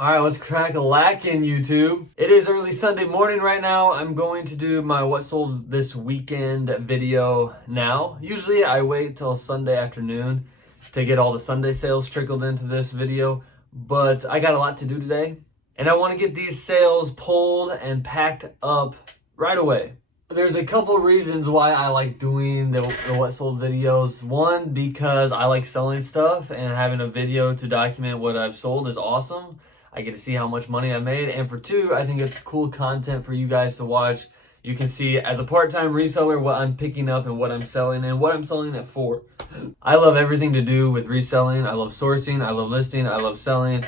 Alright, let's crack a lackin' YouTube. It is early Sunday morning right now. I'm going to do my what sold this weekend video now. Usually I wait till Sunday afternoon to get all the Sunday sales trickled into this video, but I got a lot to do today. And I want to get these sales pulled and packed up right away. There's a couple reasons why I like doing the what sold videos. One, because I like selling stuff and having a video to document what I've sold is awesome. I get to see how much money I made. And for two, I think it's cool content for you guys to watch. You can see as a part-time reseller what I'm picking up and what I'm selling and what I'm selling it for. I love everything to do with reselling. I love sourcing. I love listing. I love selling.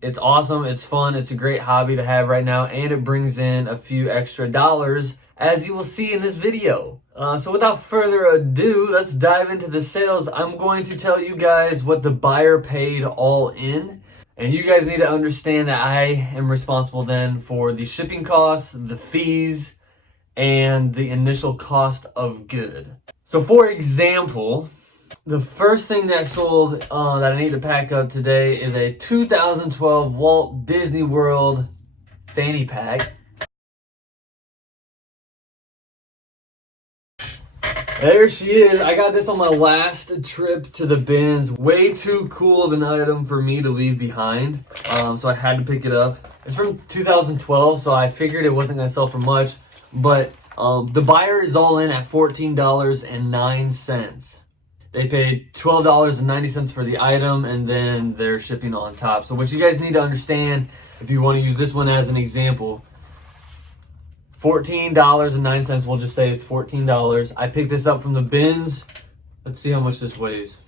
It's awesome. It's fun. It's a great hobby to have right now. And it brings in a few extra dollars, as you will see in this video. So without further ado, let's dive into the sales. I'm going to tell you guys what the buyer paid all in. And you guys need to understand that I am responsible then for the shipping costs, the fees, and the initial cost of good. So for example, the first thing that sold that I need to pack up today is a 2012 Walt Disney World fanny pack. There she is. I got this on my last trip to the bins. Way too cool of an item for me to leave behind. So I had to pick it up. It's from 2012, so I figured it wasn't going to sell for much. But the buyer is all in at $14.09. They paid $12.90 for the item, and then they're shipping on top. So what you guys need to understand, if you want to use this one as an example, $14.09, we'll just say it's $14. I picked this up from the bins. Let's see how much this weighs.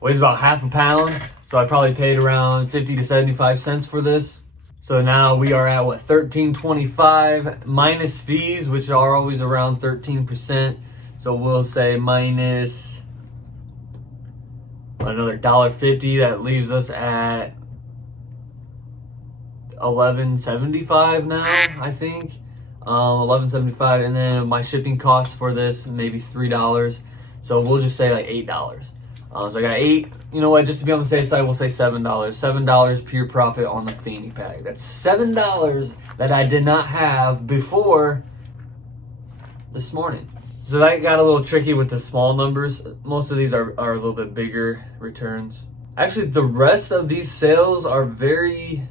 Weighs about half a pound, so I probably paid around 50 to 75 cents for this. So now we are at what, $13.25 minus fees, which are always around 13%. So we'll say minus another $1.50. That leaves us at $11.75 now, I think. $11.75, and then my shipping costs for this maybe $3. So we'll just say like $8. So I got $8. You know what? Just to be on the safe side, we'll say $7. $7 pure profit on the fanny pack. That's $7 that I did not have before this morning. So that got a little tricky with the small numbers. Most of these are a little bit bigger returns. Actually, the rest of these sales are very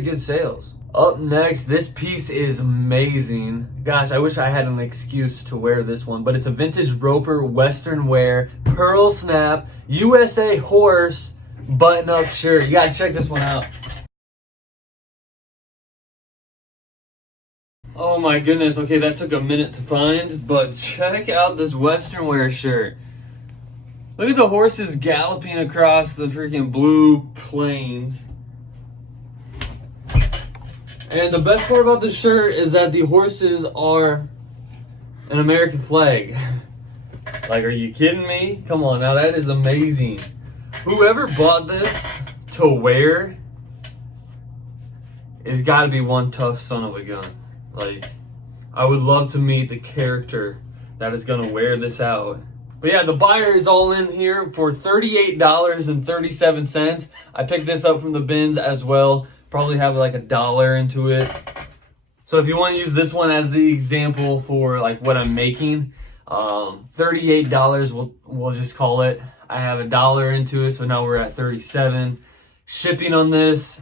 good sales. Up next, this piece is amazing. Gosh, I wish I had an excuse to wear this one, but it's a vintage Roper Western wear pearl snap USA horse button-up shirt. You gotta check this one out. Oh my goodness. Okay, that took a minute to find, but check out this Western wear shirt. Look at the horses galloping across the freaking blue plains. And the best part about the shirt is that the horses are an American flag. Like, are you kidding me? Come on, now that is amazing. Whoever bought this to wear has got to be one tough son of a gun. Like, I would love to meet the character that is going to wear this out. But yeah, the buyer is all in here for $38.37. I picked this up from the bins as well. Probably have like $1 into it. So if you want to use this one as the example for like what I'm making, $38 we'll just call it. I have $1 into it, so now we're at 37. Shipping on this,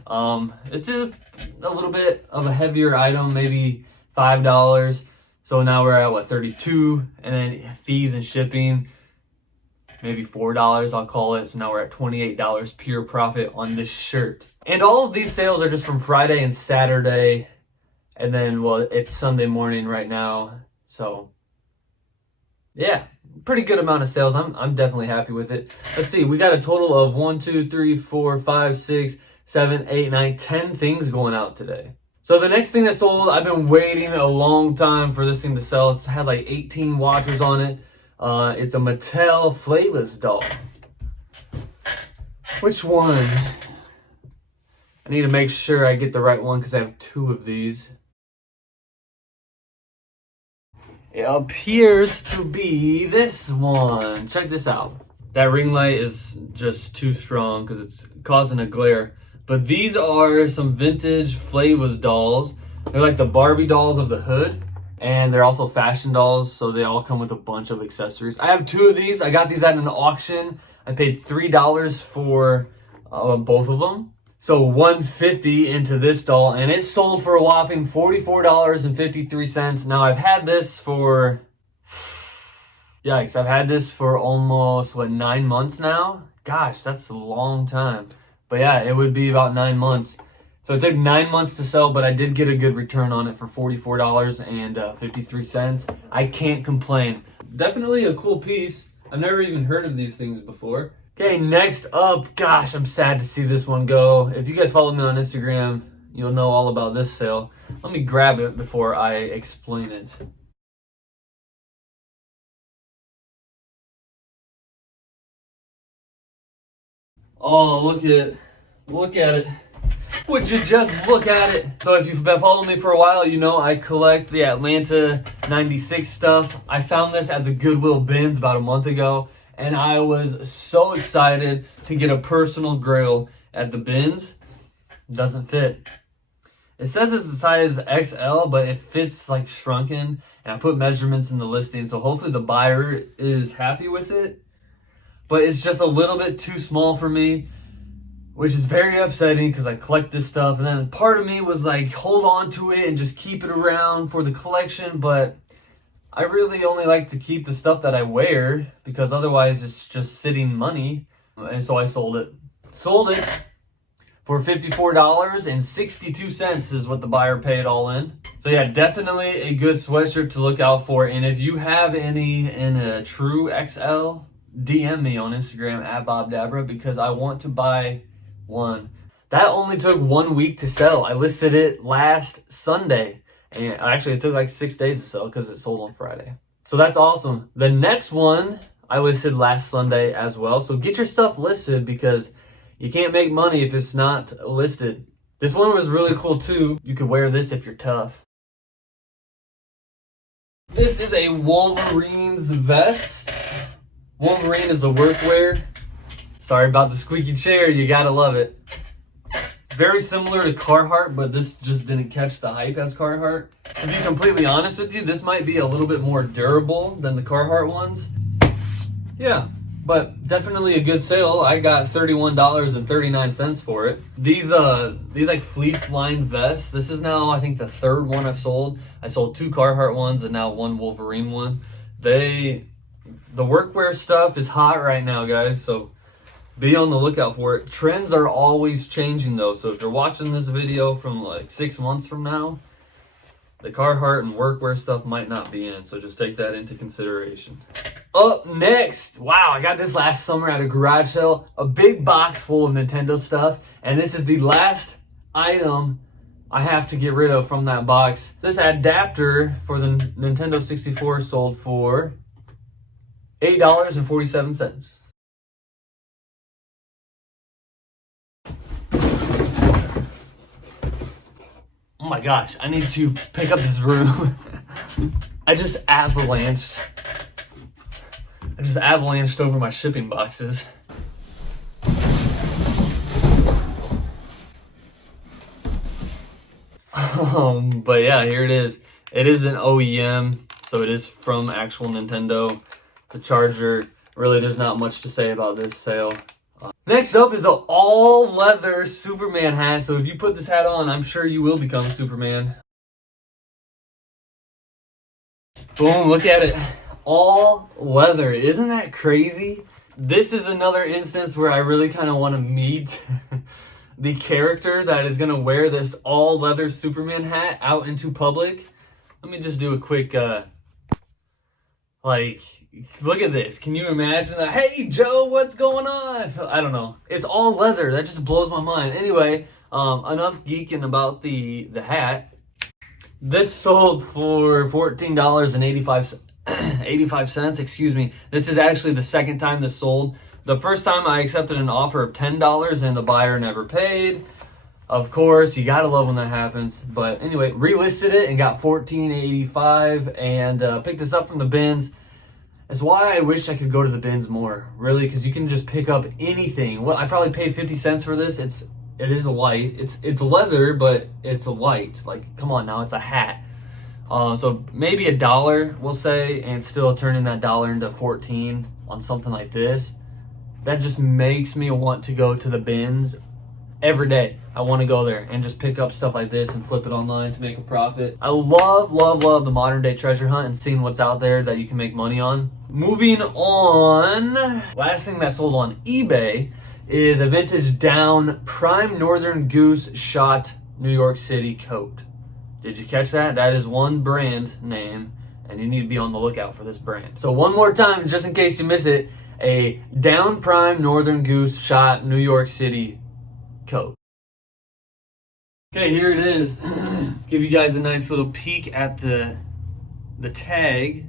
it's a little bit of a heavier item, maybe $5. So now we're at what, 32, and then fees and shipping, maybe $4 I'll call it. So now we're at $28 pure profit on this shirt. And all of these sales are just from Friday and Saturday. And then, well, it's Sunday morning right now. So, yeah, pretty good amount of sales. I'm definitely happy with it. Let's see. We got a total of 1, 2, 3, 4, 5, 6, 7, 8, 9, 10 things going out today. So the next thing that sold, I've been waiting a long time for this thing to sell. It's had like 18 watchers on it. It's a Mattel Flameless doll. Which one? I need to make sure I get the right one because I have 2 of these. It appears to be this one. Check this out. That ring light is just too strong because it's causing a glare. But these are some vintage Flameless dolls. They're like the Barbie dolls of the hood. And they're also fashion dolls, so they all come with a bunch of accessories. I have 2 of these. I got these at an auction. I paid $3 for both of them. So $150 into this doll, and it sold for a whopping $44.53. Now I've had this for, yikes, I've had this for almost, 9 months now? Gosh, that's a long time. But yeah, it would be about 9 months. So it took 9 months to sell, but I did get a good return on it for $44.53. I can't complain. Definitely a cool piece. I've never even heard of these things before. Okay, next up, gosh, I'm sad to see this one go. If you guys follow me on Instagram, you'll know all about this sale. Let me grab it before I explain it. Oh, look at it. Would you just look at it? So if you've been following me for a while, you know I collect the Atlanta 96 stuff. I found this at the Goodwill bins about a month ago, and I was so excited to get a personal grill at the bins. It doesn't fit. It says it's a size XL, but it fits like shrunken, and I put measurements in the listing, so hopefully the buyer is happy with it. But it's just a little bit too small for me, which is very upsetting because I collect this stuff. And then part of me was like, hold on to it and just keep it around for the collection. But I really only like to keep the stuff that I wear because otherwise it's just sitting money. And so I sold it. Sold it for $54.62 is what the buyer paid all in. So yeah, definitely a good sweatshirt to look out for. And if you have any in a true XL, DM me on Instagram at Dabra because I want to buy one. That only took 1 week to sell. I listed it last Sunday, and actually it took like 6 days to sell because it sold on Friday. So that's awesome. The next one I listed last Sunday as well. So get your stuff listed because you can't make money if it's not listed. This one was really cool too. You could wear this if you're tough. This is a Wolverine's vest. Wolverine is a workwear. Sorry about the squeaky chair, you gotta love it. Very similar to Carhartt, but this just didn't catch the hype as Carhartt. To be completely honest with you, this might be a little bit more durable than the Carhartt ones. Yeah, but definitely a good sale. I got $31.39 for it. These like fleece lined vests, this is now I think the 3rd one I've sold. I sold 2 Carhartt ones and now 1 Wolverine one. The workwear stuff is hot right now, guys, so be on the lookout for it. Trends are always changing, though, so if you're watching this video from like 6 months from now, the Carhartt and workwear stuff might not be in, so just take that into consideration. Up next, wow, I got this last summer at a garage sale, a big box full of Nintendo stuff, and this is the last item I have to get rid of from that box. This adapter for the Nintendo 64 sold for $8.47. Oh my gosh, I need to pick up this room. I just avalanched over my shipping boxes. But yeah, here it is. It is an OEM, so it is from actual Nintendo. The charger, really there's not much to say about this sale. Next up is an all leather Superman hat. So if you put this hat on, I'm sure you will become Superman. Boom, look at it. All leather. Isn't that crazy? This is another instance where I really kind of want to meet the character that is going to wear this all leather Superman hat out into public. Let me just do a quick, look at this. Can you imagine that? Hey, Joe, what's going on? I don't know. It's all leather. That just blows my mind. Anyway, enough geeking about the hat. This sold for $14.85. Excuse me. This is actually the second time this sold. The first time I accepted an offer of $10 and the buyer never paid. Of course, you gotta love when that happens. But anyway, relisted it and got $14.85 and picked this up from the bins. That's why I wish I could go to the bins more, really, because you can just pick up anything. Well, I probably paid 50 cents for this. It is a light. It's leather, but it's a light. Like, come on now, it's a hat. So maybe $1, we'll say, and still turning that dollar into 14 on something like this. That just makes me want to go to the bins every day. I want to go there and just pick up stuff like this and flip it online to make a profit. I love the modern day treasure hunt and seeing what's out there that you can make money on. Moving on, last thing that sold on eBay is a vintage down prime Northern Goose shot New York City coat. Did you catch that? That is one brand name, and you need to be on the lookout for this brand. So one more time, just in case you miss it, a down prime Northern Goose shot New York City coat. Okay, here it is. Give you guys a nice little peek at the tag.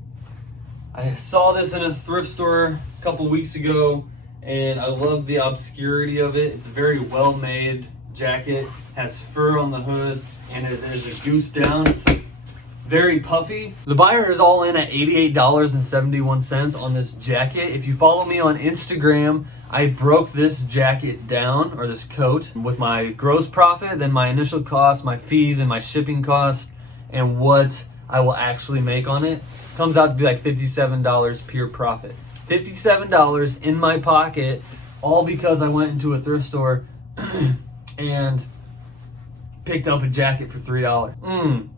I saw this in a thrift store a couple weeks ago, and I love the obscurity of it. It's a very well-made jacket, has fur on the hood, and there's a goose down. It's like very puffy. The buyer is all in at $88.71 on this jacket. If you follow me on Instagram, I broke this jacket down, or this coat, with my gross profit, then my initial cost, my fees, and my shipping cost, and what I will actually make on it. Comes out to be like $57 pure profit. $57 in my pocket, all because I went into a thrift store and picked up a jacket for $3.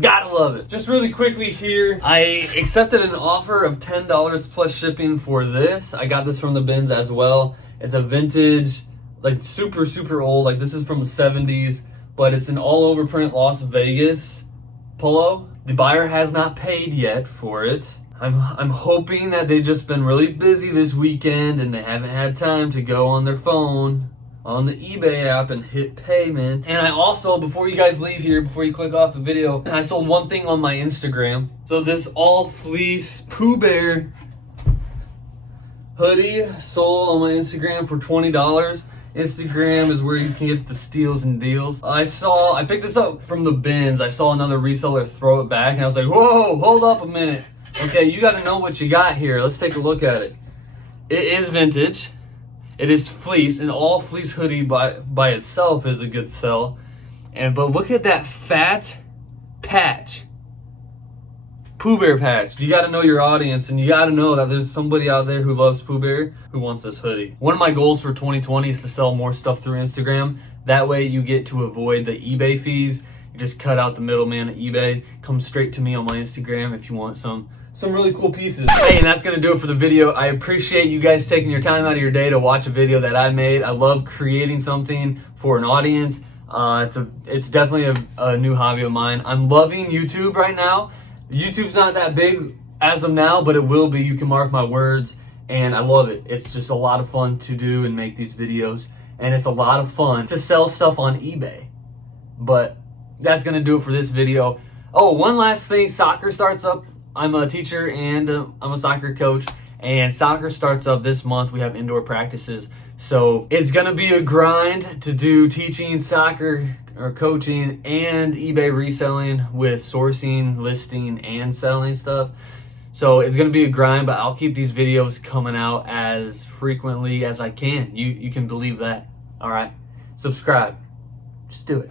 Gotta love it. Just really quickly here, I accepted an offer of $10 plus shipping for this. I got this from the bins as well. It's a vintage, like super old, like this is from the 70s, but it's an all over print Las Vegas polo. The buyer has not paid yet for it. I'm hoping that they've just been really busy this weekend and they haven't had time to go on their phone on the eBay app and hit payment. And I also, before you guys leave here, before you click off the video, I sold one thing on my Instagram. So this all fleece Pooh Bear hoodie sold on my Instagram for $20. Instagram is where you can get the steals and deals. I picked this up from the bins. I saw another reseller throw it back and I was like, whoa, hold up a minute. Okay, you gotta know what you got here. Let's take a look at it. It is vintage. It is fleece, and all fleece hoodie by itself is a good sell. But look at that fat patch. Pooh Bear patch. You gotta know your audience, and you gotta know that there's somebody out there who loves Pooh Bear who wants this hoodie. One of my goals for 2020 is to sell more stuff through Instagram. That way you get to avoid the eBay fees. You just cut out the middleman at eBay. Come straight to me on my Instagram if you want some really cool pieces. Hey, and that's gonna do it for the video. I appreciate you guys taking your time out of your day to watch a video that I made. I love creating something for an audience. It's definitely a new hobby of mine. I'm loving YouTube right now. YouTube's not that big as of now, but it will be. You can mark my words, and I love it. It's just a lot of fun to do and make these videos, and it's a lot of fun to sell stuff on eBay. But that's gonna do it for this video. Oh, one last thing, soccer starts up. I'm a teacher and I'm a soccer coach, and soccer starts up this month. We have indoor practices, so it's gonna be a grind to do teaching soccer or coaching and eBay reselling with sourcing, listing, and selling stuff. So it's gonna be a grind, but I'll keep these videos coming out as frequently as I can. You can believe that. All right, subscribe, just do it.